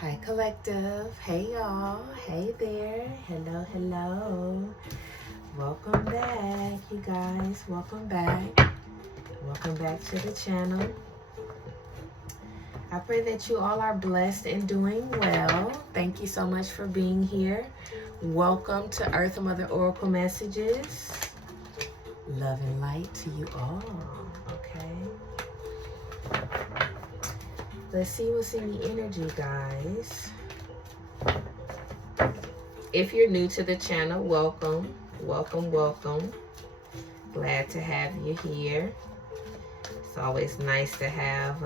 Hi collective, hey y'all, hey there, hello, hello. Welcome back, you guys, welcome back. Welcome back to the channel. I pray that you all are blessed and doing well. Thank you so much for being here. Welcome to Earth Mother Oracle Messages. Love and light to you all, okay? Let's see what's in the energy, guys. If you're new to the channel, welcome, welcome, welcome. Glad to have you here. It's always nice to have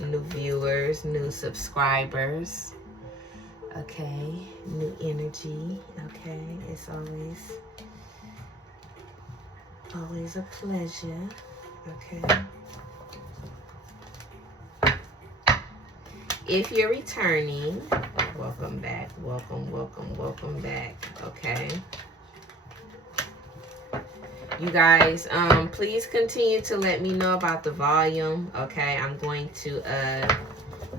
new viewers, new subscribers. Okay, new energy. Okay, it's always a pleasure. Okay. If you're returning, welcome back, welcome, welcome, welcome back, okay? You guys, please continue to let me know about the volume, okay? I'm going to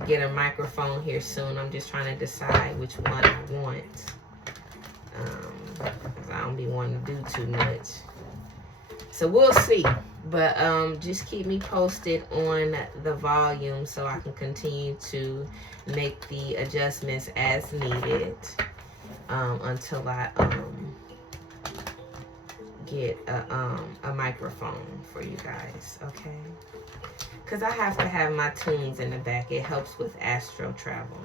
get a microphone here soon. I'm just trying to decide which one I want. 'Cause I don't be wanting to do too much. So we'll see. But just keep me posted on the volume so I can continue to make the adjustments as needed until I get a microphone for you guys, okay? Because I have to have my tunes in the back. It helps with astral travel.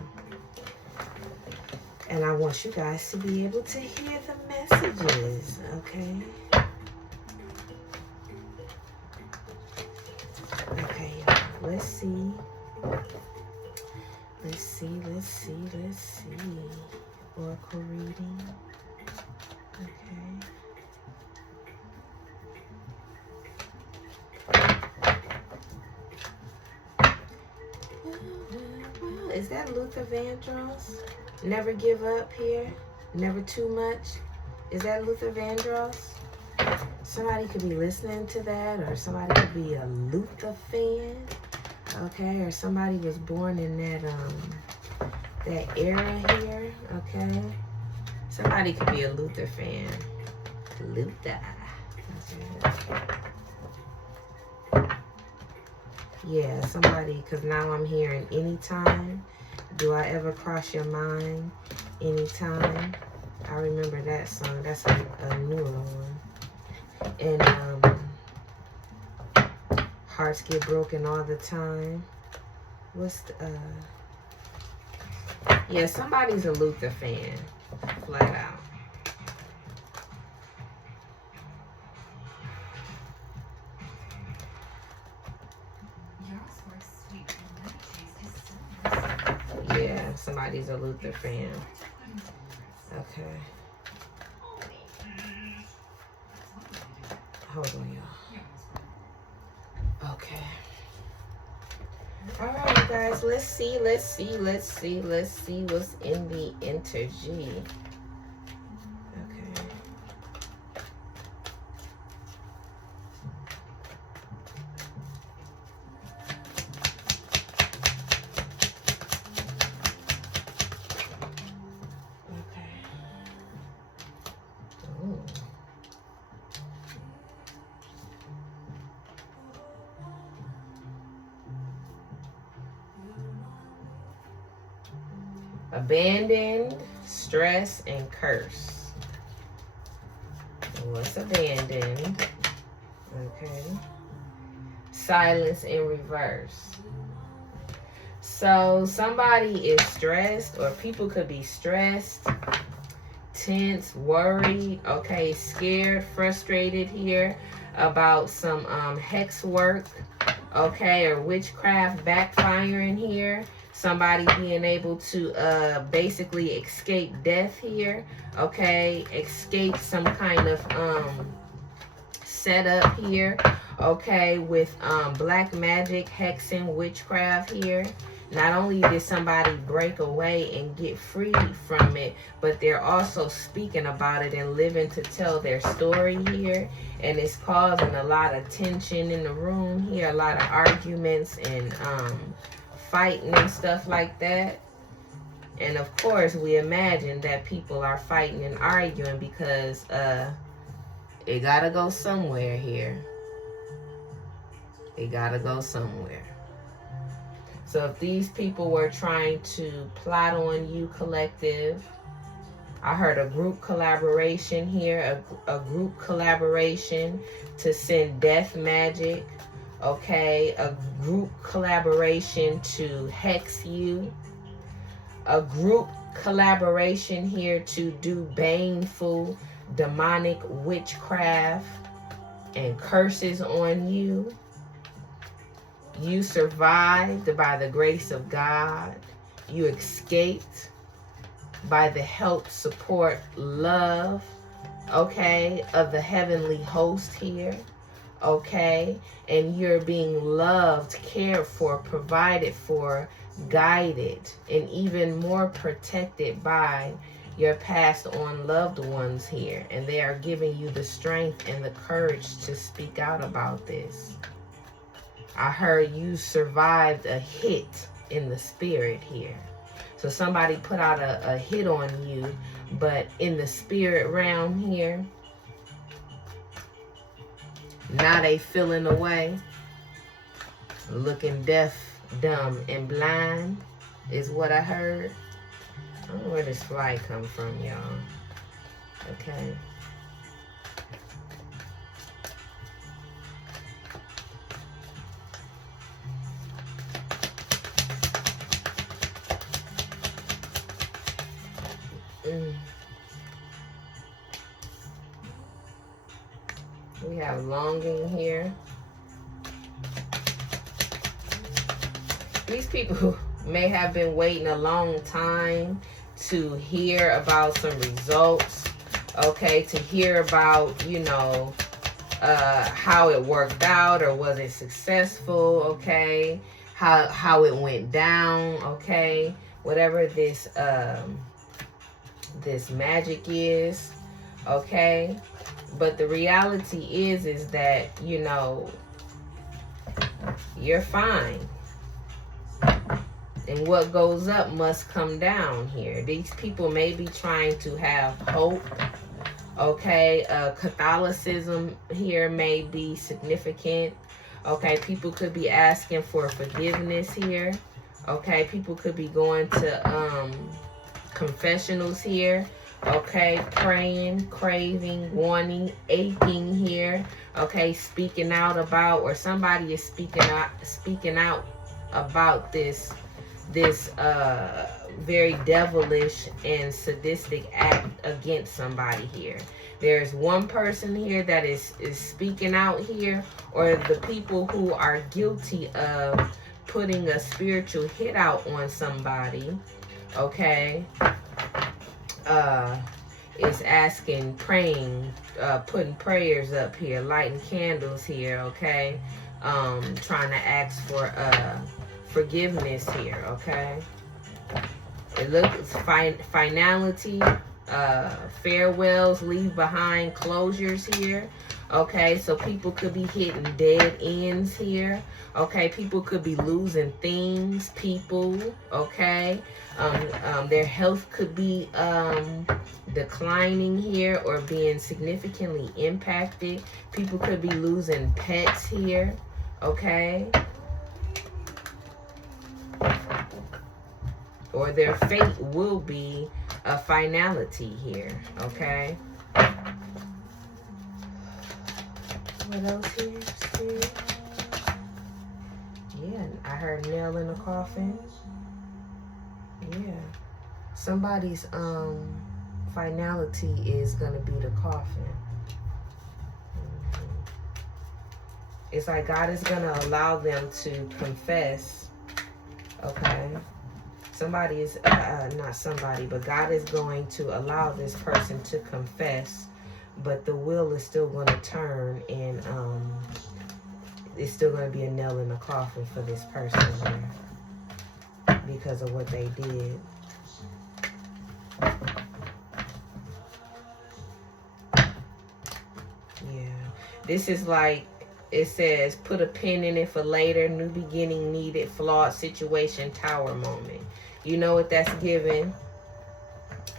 And I want you guys to be able to hear the messages, okay? Okay, y'all. Let's see. Let's see. Oracle reading. Okay. Well, is that Luther Vandross? Never give up here. Never too much. Is that Luther Vandross? Somebody could be listening to that, or somebody could be a Luther fan, okay? Or somebody was born in that era here, okay? Somebody could be a Luther fan. Luther. Okay. Yeah, somebody, because now I'm hearing anytime. Do I ever cross your mind? Anytime. I remember that song. That's a newer one. And hearts get broken all the time. What's the yeah, somebody's a Luther fan, flat out. Yeah, somebody's a Luther fan. Okay. Hold on, y'all. Okay. All right, you guys. Let's see what's in the energy. Okay. Abandoned, stress, and curse. What's abandoned? Okay. Silence in reverse. So somebody is stressed, or people could be stressed, tense, worried, okay, scared, frustrated here about some hex work, okay, or witchcraft backfiring here. Somebody being able to basically escape death here, okay, escape some kind of setup here, okay, with black magic, hexing, witchcraft here. Not only did somebody break away and get free from it, but they're also speaking about it and living to tell their story here. And it's causing a lot of tension in the room here, a lot of arguments and fighting and stuff like that. And of course, we imagine that people are fighting and arguing because it gotta go somewhere here. It gotta go somewhere. So if these people were trying to plot on you, collective, I heard a group collaboration here, a group collaboration to send death magic, okay? A group collaboration to hex you. A group collaboration here to do baneful, demonic witchcraft and curses on you. You survived by the grace of God. You escaped by the help, support, love, okay, of the heavenly host here, okay? And you're being loved, cared for, provided for, guided, and even more protected by your passed on loved ones here. And they are giving you the strength and the courage to speak out about this. I heard you survived a hit in the spirit here. So somebody put out a hit on you, but in the spirit realm here, now they feeling away, looking deaf, dumb, and blind is what I heard. I don't know where this fly come from, y'all. Okay. We have longing here. These people may have been waiting a long time to hear about some results, okay, to hear about, you know, how it worked out, or was it successful, okay, how it went down, okay, whatever this this magic is, okay. But the reality is that, you know, you're fine. And what goes up must come down here. These people may be trying to have hope, okay. Catholicism here may be significant, okay. People could be asking for forgiveness here, okay. People could be going to confessionals here, okay, praying, craving, wanting, aching here, okay, speaking out about, or somebody is speaking out about this very devilish and sadistic act against somebody here. There's one person here that is speaking out here, or the people who are guilty of putting a spiritual hit out on somebody, okay, is asking, praying, putting prayers up here, lighting candles here, okay, trying to ask for forgiveness here, okay. It looks finality, farewells, leave behind closures here, okay. So people could be hitting dead ends here, okay. People could be losing things, people, okay. Their health could be declining here, or being significantly impacted. People could be losing pets here, okay. Or their fate will be a finality here, okay. What else here, Spirit? Yeah, I heard nail in a coffin. Yeah, somebody's finality is gonna be the coffin. It's like God is gonna allow them to confess, okay. Somebody is, not somebody, but God is going to allow this person to confess, but the wheel is still going to turn, and it's still going to be a nail in the coffin for this person here because of what they did. Yeah. This is like, it says, put a pin in it for later, new beginning needed, flawed situation, tower moment. You know what that's giving?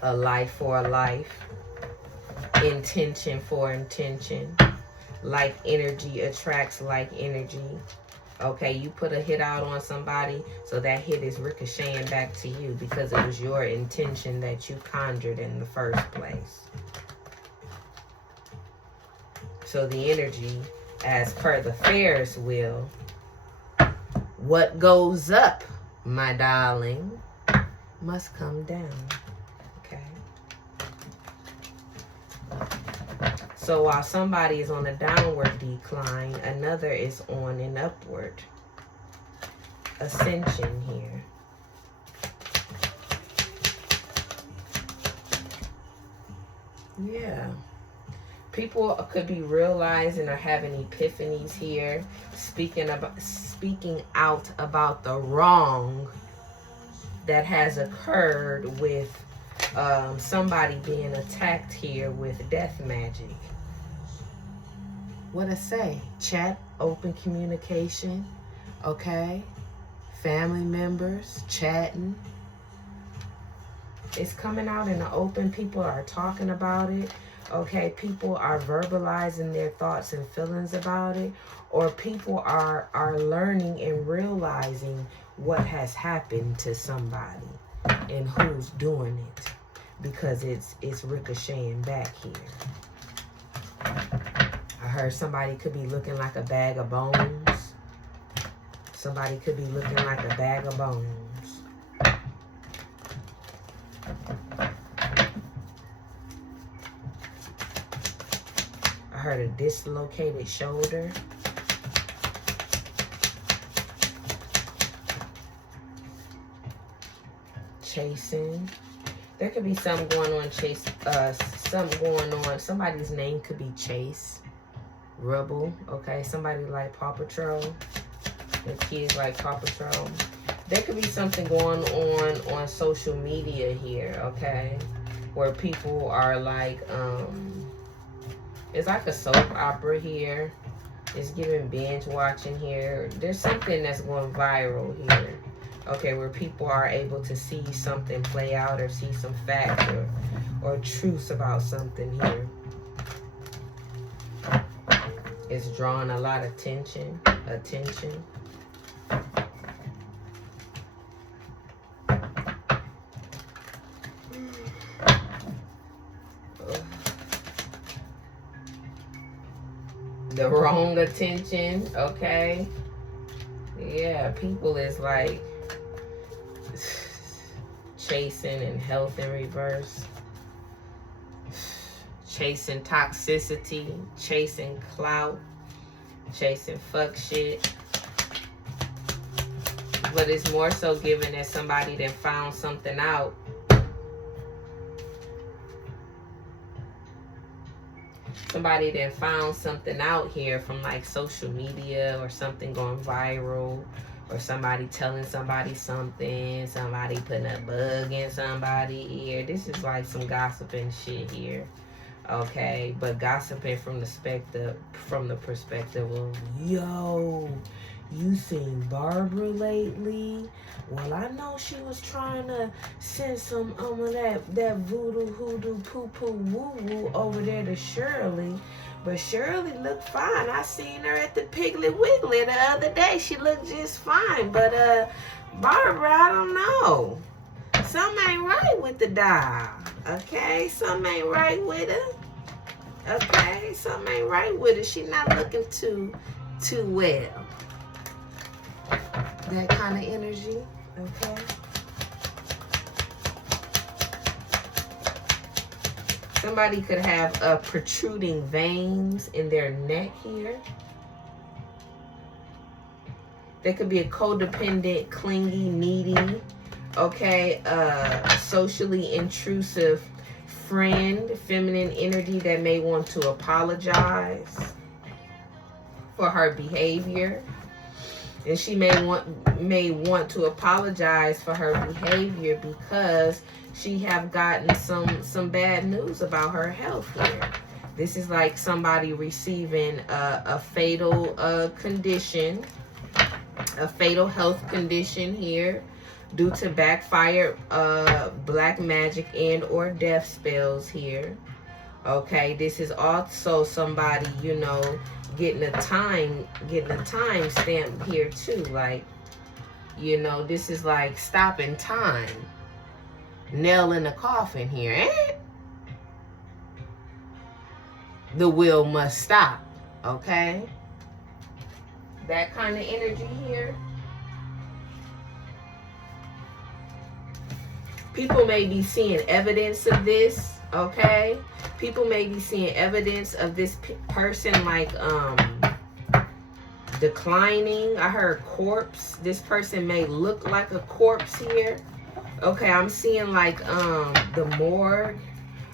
A life for a life. Intention for intention. Like energy attracts like energy. Okay, you put a hit out on somebody, so that hit is ricocheting back to you because it was your intention that you conjured in the first place. So the energy, as per the Ferris wheel, what goes up, my darling, must come down. Okay. So while somebody is on a downward decline, another is on an upward ascension here. Yeah. People could be realizing or having epiphanies here, speaking out about the wrong that has occurred with somebody being attacked here with death magic. What I say? Chat, open communication, okay? Family members chatting. It's coming out in the open. People are talking about it. Okay, people are verbalizing their thoughts and feelings about it, or people are learning and realizing what has happened to somebody and who's doing it, because it's ricocheting back here. I heard somebody could be looking like a bag of bones. Somebody could be looking like a bag of bones. I heard a dislocated shoulder. Chasing. There could be something going on. Something going on. Somebody's name could be Chase. Rebel. Okay. Somebody like Paw Patrol. The kids like Paw Patrol. There could be something going on social media here. Okay. Where people are like, it's like a soap opera here. It's giving binge watching here. There's something that's going viral here. Okay, where people are able to see something play out or see some facts or truths about something here. It's drawing a lot of attention. The wrong attention, okay? Yeah, people is like chasing and health in reverse. Chasing toxicity, chasing clout, chasing fuck shit. But it's more so given as somebody that found something out. Somebody that found something out here from like social media or something going viral, or somebody telling somebody something, somebody putting a bug in somebody's ear. This is like some gossiping shit here. Okay, but gossiping from the perspective of, yo, you seen Barbara lately? Well, I know she was trying to send some of that voodoo, hoodoo, poo-poo, woo-woo over there to Shirley. But Shirley looked fine. I seen her at the Piggly Wiggly the other day. She looked just fine. But Barbara, I don't know. Something ain't right with the doll. Okay? Something ain't right with her. Okay? Something ain't right with her. She not looking too well. That kind of energy. Okay? Somebody could have protruding veins in their neck here. They could be a codependent, clingy, needy, okay, socially intrusive friend, feminine energy that may want to apologize for her behavior. And she may want to apologize for her behavior because she have gotten some bad news about her health here. This is like somebody receiving a fatal condition, a fatal health condition here. due to backfire black magic and or death spells here. Okay, this is also somebody, you know, getting a time stamp here too. Like, you know, this is like stopping time. Nail in the coffin here. The wheel must stop. Okay? That kind of energy here. People may be seeing evidence of this. Okay? People may be seeing evidence of this person like declining. I heard corpse. This person may look like a corpse here. Okay, I'm seeing like the morgue.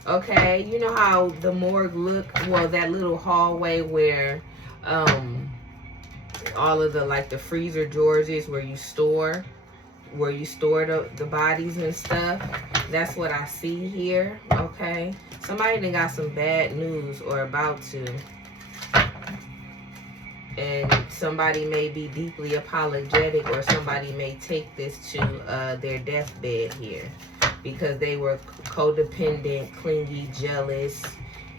Okay, you know how the morgue look, well, that little hallway where all of the like the freezer drawers is where you store the bodies and stuff. That's what I see here. Okay, somebody done got some bad news or about to, and somebody may be deeply apologetic, or somebody may take this to their deathbed here because they were codependent, clingy, jealous,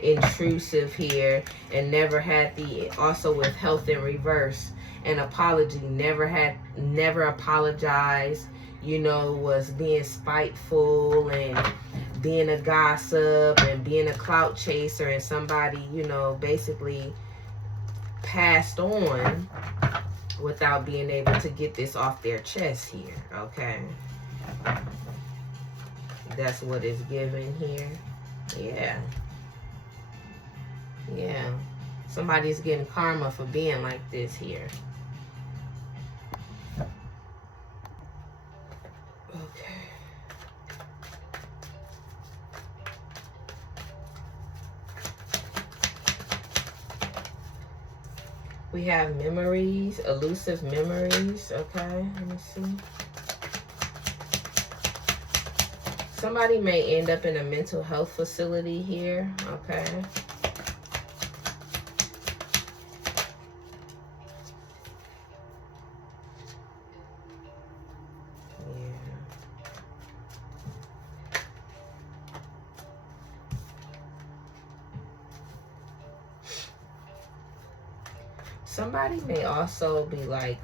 intrusive here, and never had the, also with health in reverse, an apology, never apologized, you know, was being spiteful and being a gossip and being a clout chaser, and somebody, you know, basically passed on without being able to get this off their chest here. Okay, that's what is given here. Yeah, somebody's getting karma for being like this here. Okay. We have memories, elusive memories. Okay, let me see. Somebody may end up in a mental health facility here. Okay. Somebody may also be like,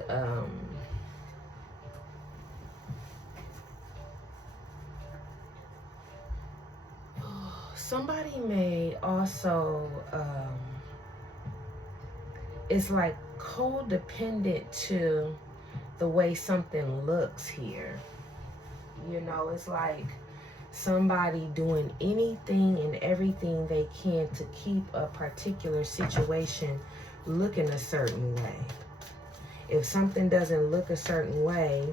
somebody may also, it's like codependent to the way something looks here. You know, it's like somebody doing anything and everything they can to keep a particular situation looking a certain way. If something doesn't look a certain way,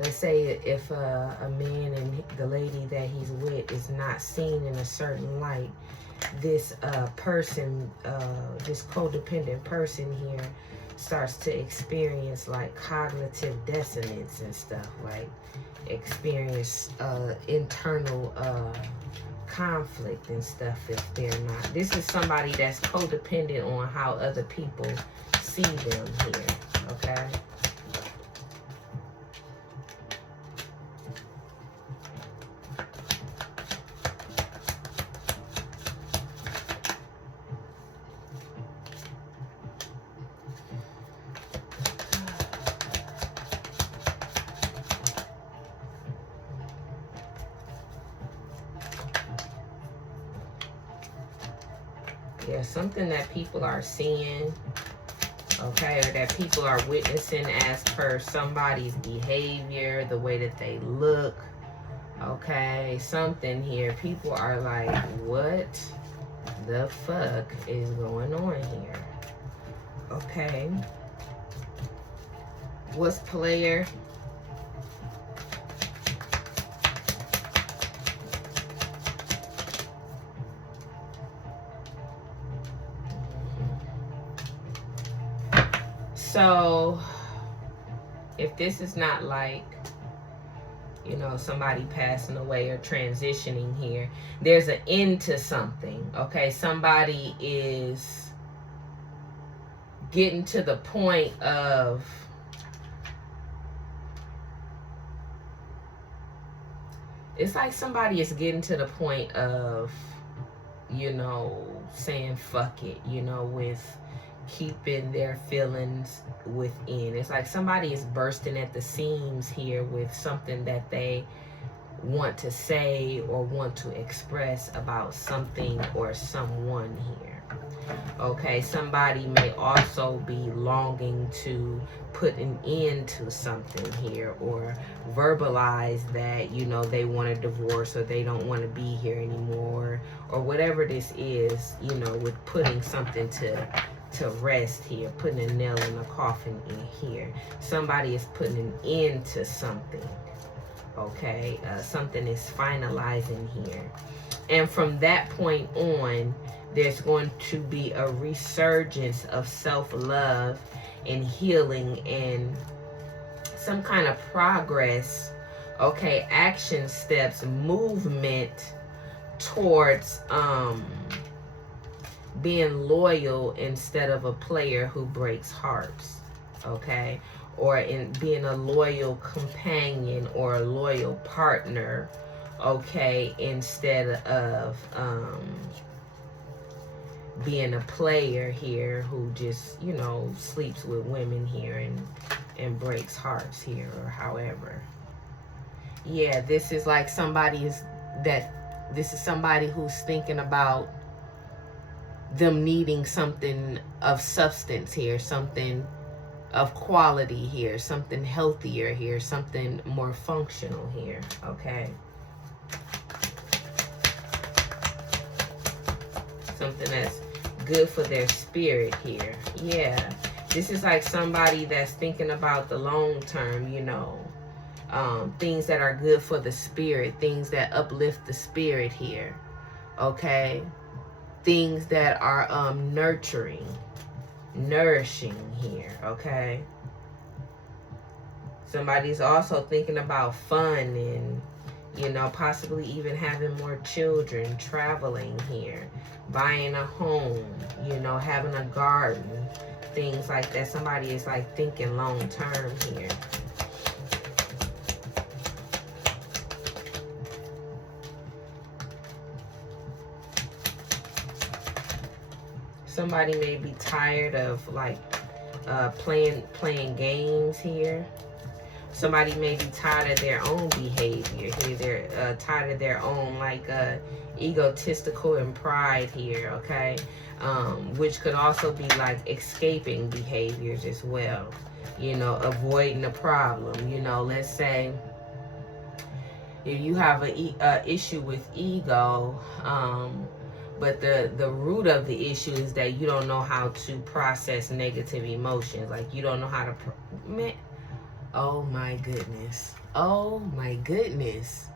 let's say if a man and the lady that he's with is not seen in a certain light, this person, this codependent person here starts to experience like cognitive dissonance and stuff, like experience internal conflict and stuff if they're not. This is somebody that's codependent on how other people see them here. Okay. Yeah, something that people are seeing, okay, or that people are witnessing as per somebody's behavior, the way that they look, okay, something here. People are like, what the fuck is going on here? Okay. What's player? So, if this is not like, you know, somebody passing away or transitioning here, there's an end to something, okay? Somebody is getting to the point of it's like somebody is getting to the point of, you know, saying fuck it, you know, with keeping their feelings within. It's like somebody is bursting at the seams here with something that they want to say or want to express about something or someone here. Okay, somebody may also be longing to put an end to something here, or verbalize that, you know, they want a divorce, or they don't want to be here anymore, or whatever this is, you know, with putting something to rest here, putting a nail in a coffin in here. Somebody is putting an end to something. Okay, something is finalizing here. And from that point on, there's going to be a resurgence of self-love and healing and some kind of progress, okay, action steps, movement towards being loyal instead of a player who breaks hearts, okay, or in being a loyal companion or a loyal partner, okay, instead of being a player here who just, you know, sleeps with women here and breaks hearts here, or however. Yeah, this is like this is somebody who's thinking about them needing something of substance here, something of quality here, something healthier here, something more functional here, okay? Something that's good for their spirit here. Yeah, this is like somebody that's thinking about the long term, you know, things that are good for the spirit, things that uplift the spirit here, okay? Things that are nurturing, nourishing here, okay? Somebody's also thinking about fun and, you know, possibly even having more children, traveling here, buying a home, you know, having a garden, things like that. Somebody is like thinking long term here. Somebody may be tired of like playing games here. Somebody may be tired of their own behavior here. They're tired of their own like egotistical and pride here, okay? Which could also be like escaping behaviors as well. You know, avoiding a problem. You know, let's say if you have a issue with ego, but the root of the issue is that you don't know how to process negative emotions. Like you don't know how to, man. Oh my goodness. Oh my goodness.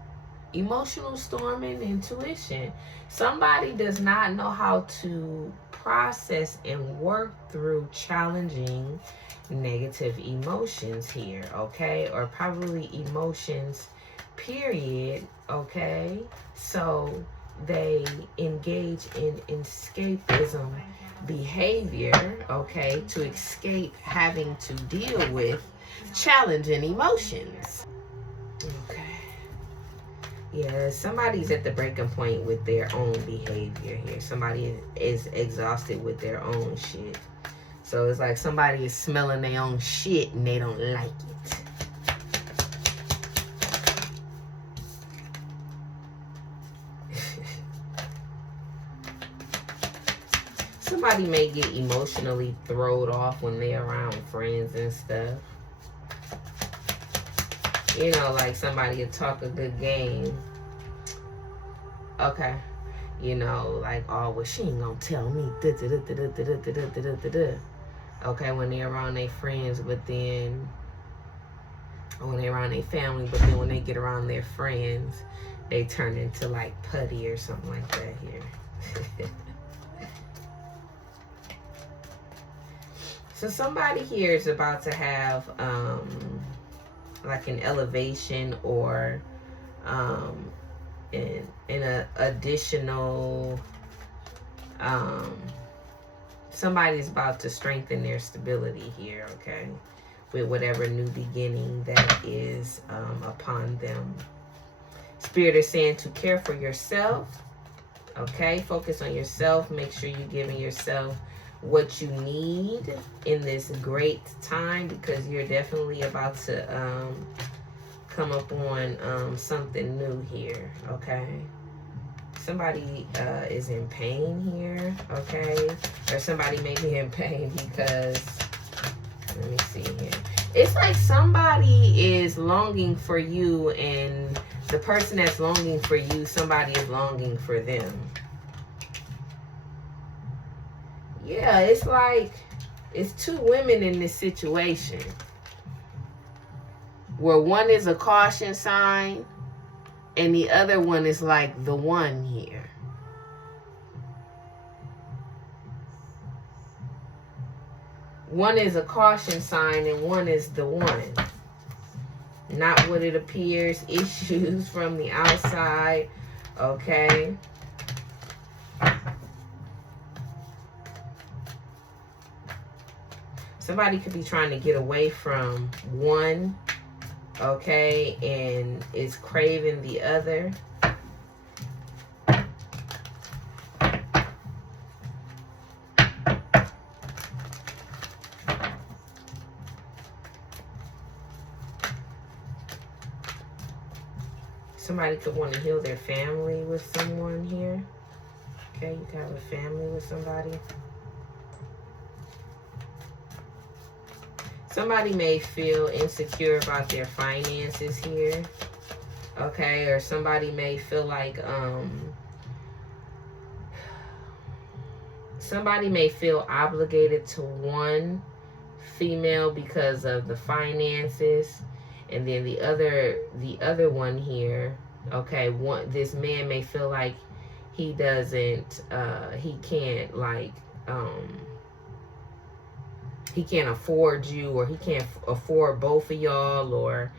Emotional storming, intuition. Somebody does not know how to process and work through challenging negative emotions here, okay? Or probably emotions, period, okay? So they engage in escapism behavior, okay, to escape having to deal with challenging emotions. Okay. Yeah, somebody's at the breaking point with their own behavior here. Somebody is exhausted with their own shit. So it's like somebody is smelling their own shit and they don't like it. Somebody may get emotionally thrown off when they're around friends and stuff. You know, like somebody will talk a good game. Okay. You know, like, oh, well, she ain't gonna tell me. Okay, when they're around their friends, but then when they're around their family, but then when they get around their friends, they turn into like putty or something like that here. So somebody here is about to have like an elevation or an additional somebody's about to strengthen their stability here, okay, with whatever new beginning that is upon them. Spirit is saying to care for yourself. Okay, focus on yourself. Make sure you're giving yourself what you need in this great time, because you're definitely about to come up on something new here. Okay, somebody is in pain here. Okay, or somebody may be in pain because, let me see here, it's like somebody is longing for you, and the person that's longing for you, somebody is longing for them. Yeah, it's like it's two women in this situation, where one is a caution sign and the other one is like the one here. One is a caution sign and one is the one. Not what it appears, issues from the outside, okay? Somebody could be trying to get away from one, okay, and is craving the other. Somebody could want to heal their family with someone here. Okay, you can have a family with somebody. Somebody may feel insecure about their finances here. Okay, or somebody may feel like somebody may feel obligated to one female because of the finances. And then the other one here, okay, this man may feel like he doesn't, he can't, like, he can't afford you, or he can't afford both of y'all, or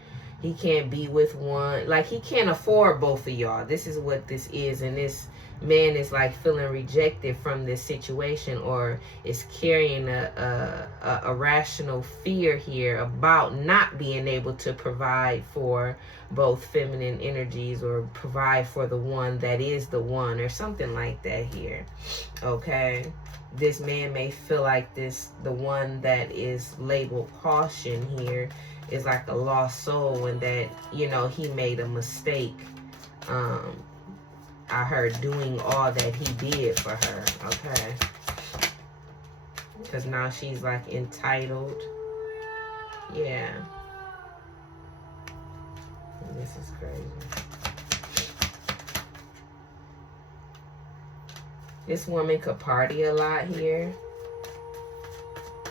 he can't be with one. Like, he can't afford both of y'all. This is what this is. And this man is like feeling rejected from this situation, or is carrying a rational fear here about not being able to provide for both feminine energies, or provide for the one that is the one, or something like that here. Okay, this man may feel like the one that is labeled caution here is like a lost soul, and that, you know, he made a mistake. I heard doing all that he did for her, okay? Because now she's like entitled. Yeah. This is crazy. This woman could party a lot here.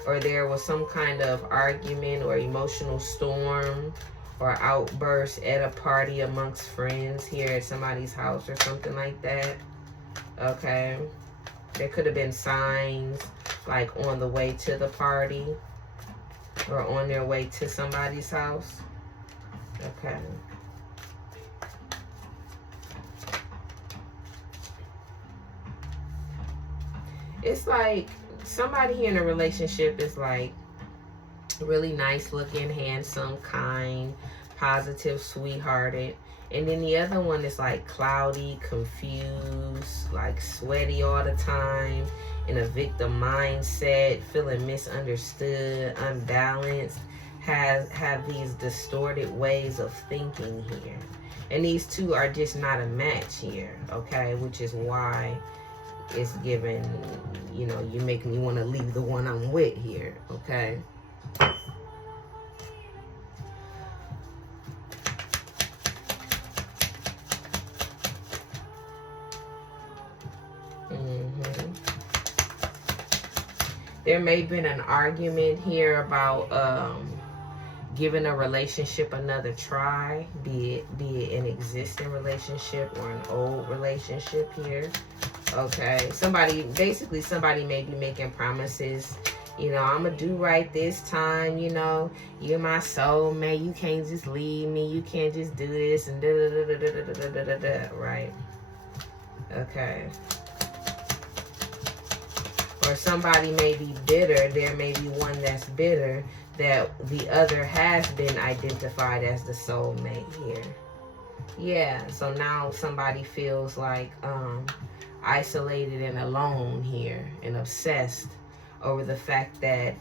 Or there was some kind of argument or emotional storm or outburst at a party amongst friends here at somebody's house or something like that. Okay. There could have been signs like on the way to the party or on their way to somebody's house. Okay. It's like somebody in a relationship is like really nice looking, handsome, kind, positive, sweethearted. And then the other one is like cloudy, confused, like sweaty all the time, in a victim mindset, feeling misunderstood, unbalanced, have these distorted ways of thinking here. And these two are just not a match here, okay? Which is why it's given, you know, you make me want to leave the one I'm with here, okay? There may have been an argument here about giving a relationship another try, be it an existing relationship or an old relationship here. Okay, somebody may be making promises. You know, I'm gonna do right this time. You know, you're my soulmate. You can't just leave me. You can't just do this and da. Right? Okay. Or somebody may be bitter. There may be one that's bitter that the other has been identified as the soulmate here. Yeah, so now somebody feels like isolated and alone here and obsessed over the fact that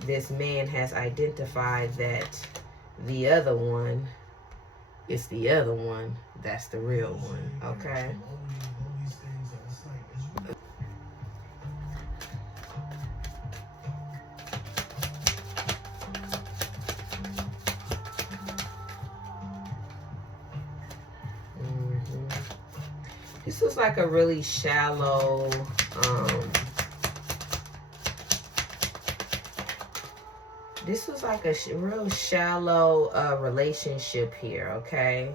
this man has identified that the other one is the other one. That's the real one, okay? This was like a really shallow, this was like a real shallow relationship here, okay?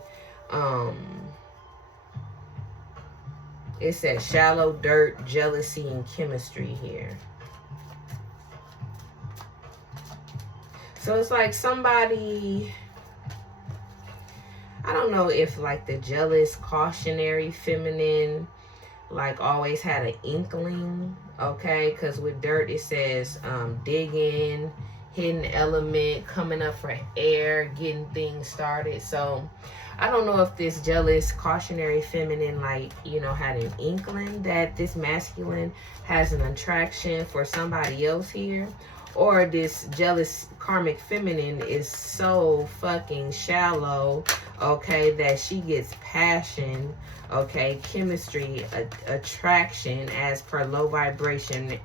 It says shallow dirt, jealousy, and chemistry here. So it's like somebody, I don't know if like the jealous, cautionary, feminine, like always had an inkling, okay? Because with dirt, it says dig in, hidden element, coming up for air, getting things started. So I don't know if this jealous, cautionary, feminine, like, you know, had an inkling that this masculine has an attraction for somebody else here. Or this jealous karmic feminine is so fucking shallow, okay, that she gets passion, okay, chemistry, attraction as per low vibration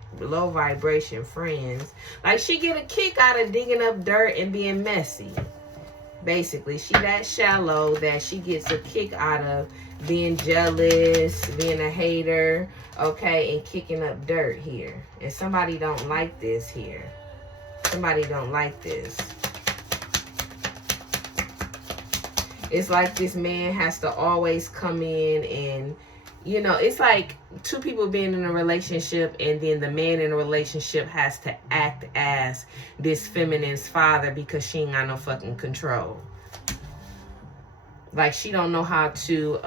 friends. Like she get a kick out of digging up dirt and being messy. Basically, she that shallow that she gets a kick out of being jealous, being a hater, okay, and kicking up dirt here. And somebody don't like this here. Somebody don't like this. It's like this man has to always come in and, you know, it's like two people being in a relationship and then the man in a relationship has to act as this feminine's father because she ain't got no fucking control. Like she don't know how to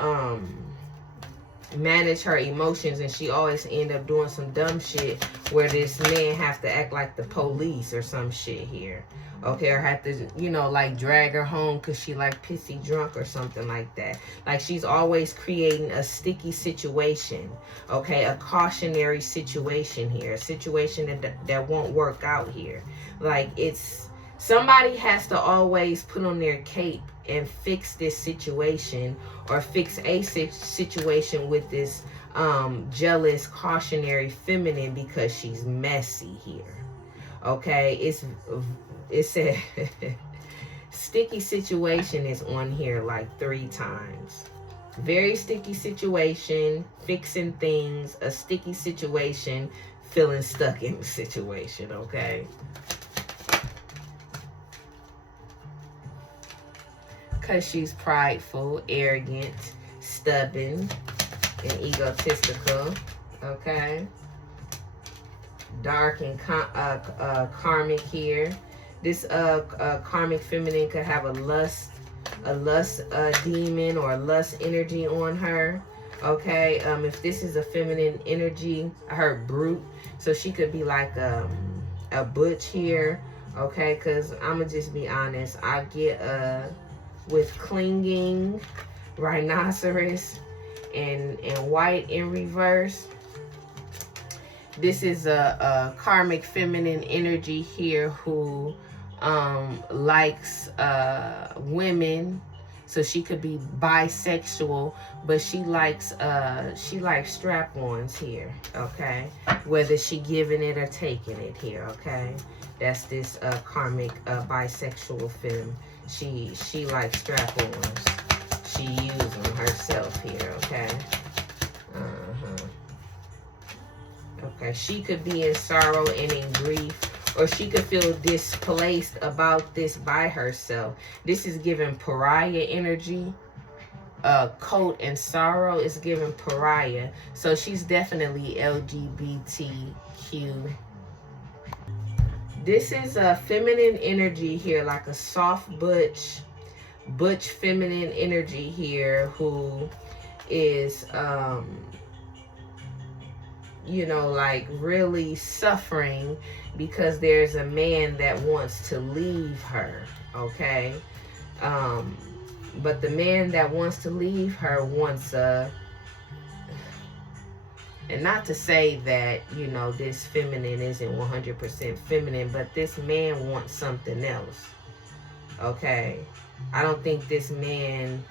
manage her emotions, and she always end up doing some dumb shit where this man have to act like the police or some shit here, okay, or have to, you know, like drag her home because she like pissy drunk or something like that. Like she's always creating a sticky situation, okay, a cautionary situation here, a situation that won't work out here. Like it's somebody has to always put on their cape and fix this situation, or fix a situation with this jealous, cautionary feminine because she's messy here. Okay, it's a sticky situation is on here like 3 times. Very sticky situation, fixing things, a sticky situation, feeling stuck in the situation, okay? Because she's prideful, arrogant, stubborn, and egotistical, okay? Dark and karmic here. This karmic feminine could have a lust demon or a lust energy on her, okay? If this is a feminine energy, her brute, so she could be like a butch here, okay? Because I'm gonna just be honest, I get with clinging, rhinoceros, and white in reverse. This is a karmic feminine energy here who likes women, so she could be bisexual, but she likes strap-ons here, okay? Whether she giving it or taking it here, okay? That's this karmic bisexual femme. She likes strap-ons. She uses them herself here, okay? Okay, she could be in sorrow and in grief, or she could feel displaced about this by herself. This is giving pariah energy. Coat and sorrow is giving pariah. So she's definitely LGBTQ. This is a feminine energy here, like a soft butch feminine energy here, who is you know, like really suffering because there's a man that wants to leave her, okay? But the man that wants to leave her wants and not to say that, you know, this feminine isn't 100% feminine, but this man wants something else. Okay? I don't think this man,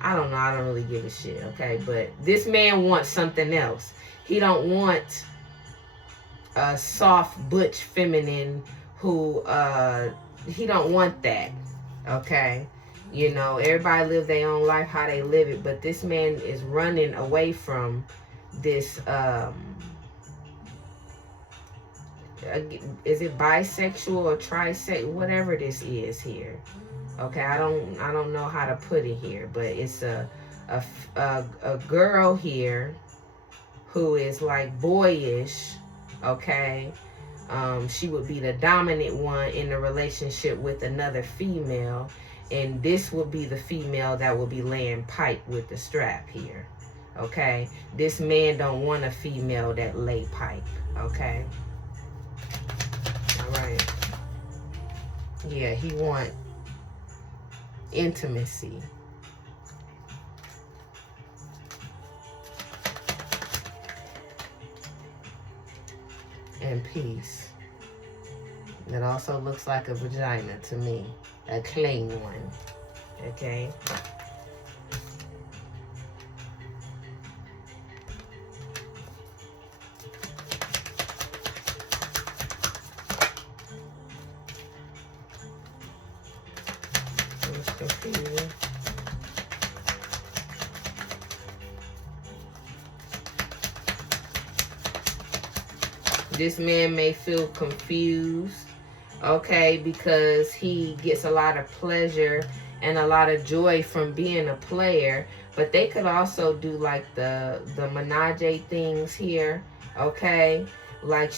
I don't know, I don't really give a shit, okay? But this man wants something else. He don't want a soft, butch feminine who, he don't want that, okay? You know, everybody live their own life how they live it, but this man is running away from this, is it bisexual or trisexual, whatever this is here. Okay, I don't know how to put it here, but it's a girl here who is like boyish, okay? She would be the dominant one in a relationship with another female, and this would be the female that will be laying pipe with the strap here, okay? This man don't want a female that lay pipe, okay? All right. Yeah, he want intimacy. And peace. It also looks like a vagina to me. A clean one. Okay? It's confusing. This man may feel confused, okay, because he gets a lot of pleasure and a lot of joy from being a player, but they could also do like the menage things here, okay? Like,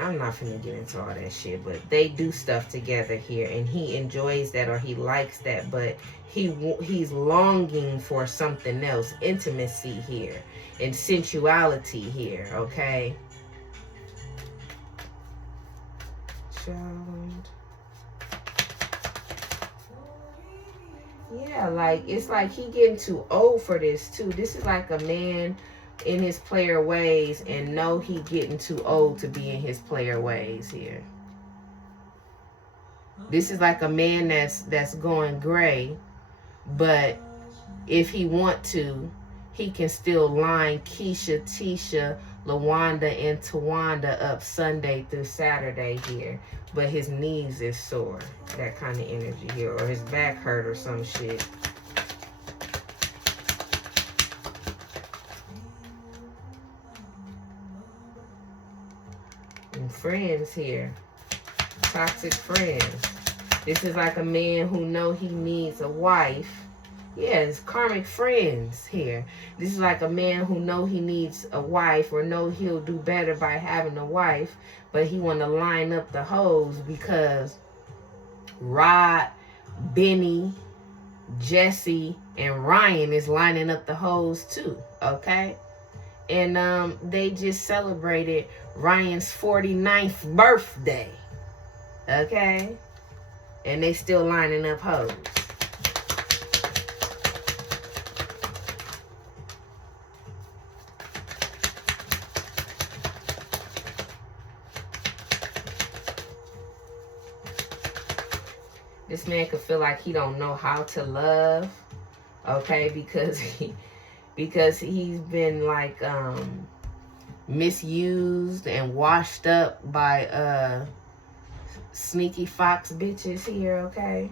I'm not finna get into all that shit, but they do stuff together here, and he enjoys that, or he likes that, but he's longing for something else, intimacy here, and sensuality here, okay? Yeah, like it's like he getting too old for this too. This is like a man in his player ways and know he getting too old to be in his player ways here. This is like a man that's going gray, but if he want to, he can still line Keisha, Tisha, LaWanda, and Tawanda up Sunday through Saturday here, but his knees is sore, that kind of energy here, or his back hurt or some shit. And friends here, toxic friends. This is like a man who know he needs a wife. Yeah, it's karmic friends here. This is like a man who know he needs a wife, or know he'll do better by having a wife, but he want to line up the hoes because Rod, Benny, Jesse, and Ryan is lining up the hoes too, okay? And they just celebrated Ryan's 49th birthday, okay? And they still lining up hoes. This man could feel like he don't know how to love, okay, because he's been like misused and washed up by sneaky fox bitches here, okay?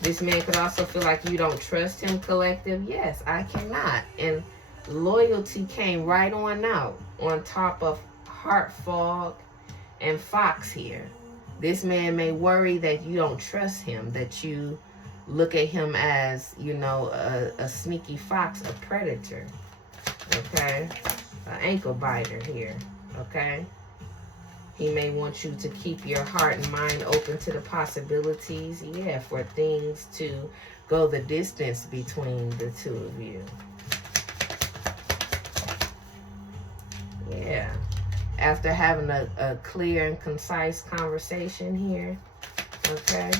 This man could also feel like you don't trust him, collective. Yes, I cannot. And loyalty came right on out on top of heart fog and fox here. This man may worry that you don't trust him, that you look at him as, you know, a sneaky fox, a predator, okay? An ankle biter here, okay? He may want you to keep your heart and mind open to the possibilities, yeah, for things to go the distance between the two of you. Yeah. After having a clear and concise conversation here, okay?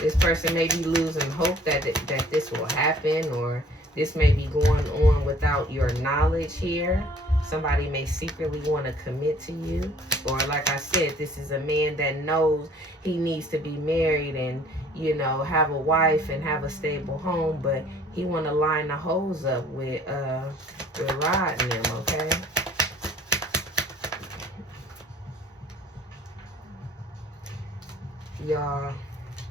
This person may be losing hope that this will happen, or this may be going on without your knowledge here. Somebody may secretly want to commit to you. Or like I said, this is a man that knows he needs to be married and, you know, have a wife and have a stable home, but he want to line the hoes up with Rod and them, okay? Y'all,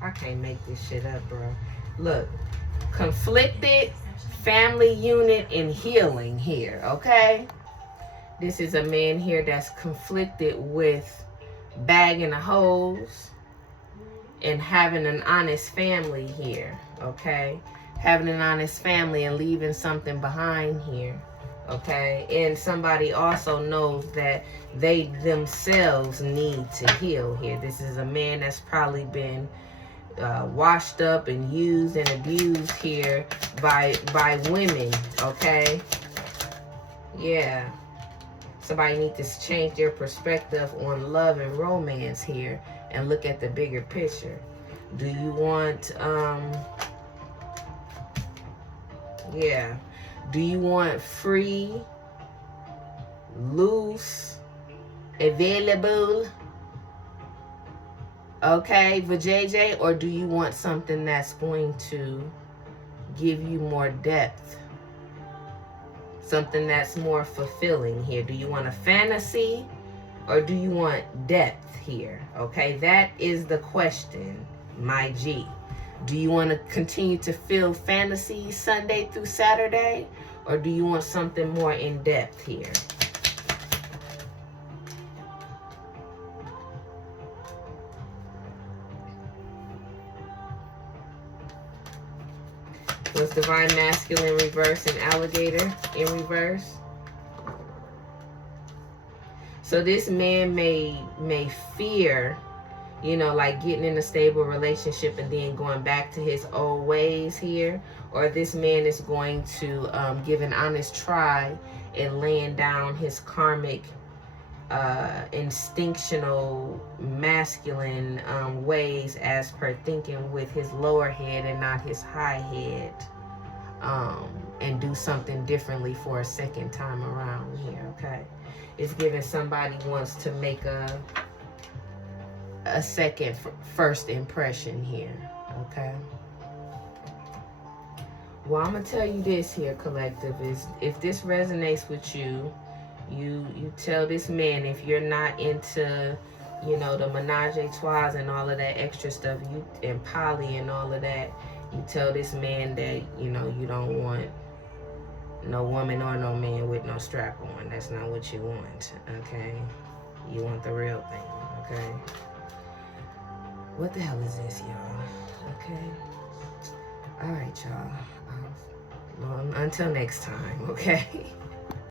I can't make this shit up, bro. Look, conflicted, family unit, and healing here, okay? This is a man here that's conflicted with bagging the hoes and having an honest family here, okay? Having an honest family and leaving something behind here, okay? And somebody also knows that they themselves need to heal here. This is a man that's probably been washed up and used and abused here by women, okay? Yeah. Somebody needs to change their perspective on love and romance here and look at the bigger picture. Do you want, do you want free, loose, available, okay, vajayjay, or do you want something that's going to give you more depth? Something that's more fulfilling here. Do you want a fantasy or do you want depth here? Okay, that is the question, my G. Do you want to continue to feel fantasy Sunday through Saturday, or do you want something more in depth here? What's divine masculine reverse and alligator in reverse? So this man may fear, you know, like getting in a stable relationship and then going back to his old ways here. Or this man is going to give an honest try and laying down his karmic, instinctual, masculine ways as per thinking with his lower head and not his high head. And do something differently for a second time around here, okay? It's giving somebody wants to make a second first impression here, okay? Well, I'm gonna tell you this here, collective, is if this resonates with you, you tell this man, if you're not into, you know, the menage a trois and all of that extra stuff, and poly and all of that, you tell this man that, you know, you don't want no woman or no man with no strap on. That's not what you want, okay? You want the real thing, okay? What the hell is this, y'all? Okay? All right, y'all. Well, until next time, okay?